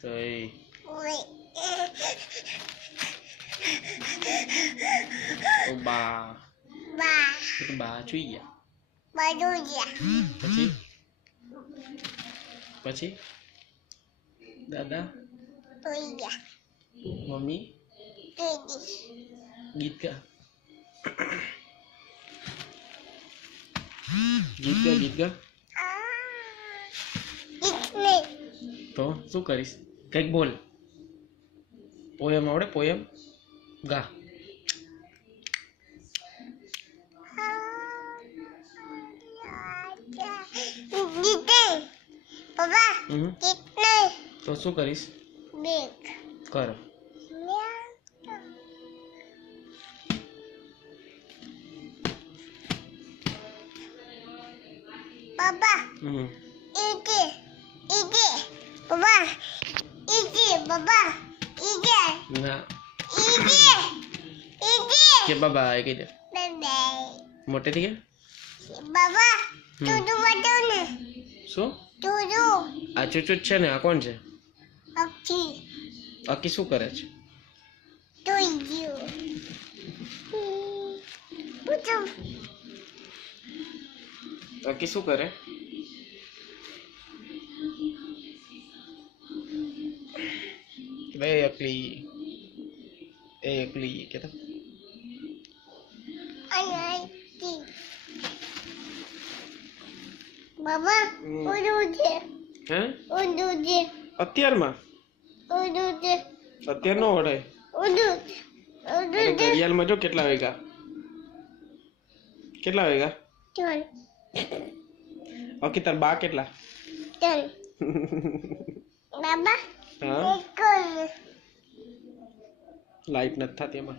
તો એ બા બા જોઈ ગયા પછી પછી દાદા મમ્મી ગીત ગા ગીત ગા તો શું કરીશ કંઈક બોલ પોયમ આવડે પોયમ ગા તો શું કરીશ કર ના કે બાબા એ કહી દે મોટે થઈ ગયા શું આ ચૂચુ છે ને આ કોણ છે અકી શું કરે છે અકી શું કરે એકલી કે બાબા હે અત્યારમાં અત્યાર નો ઓઢાય ઘડિયાળમાં જો કેટલા વાગ્યા ઓકે તાર બા કેટલા હા લાઈટ નથી થતી એમાં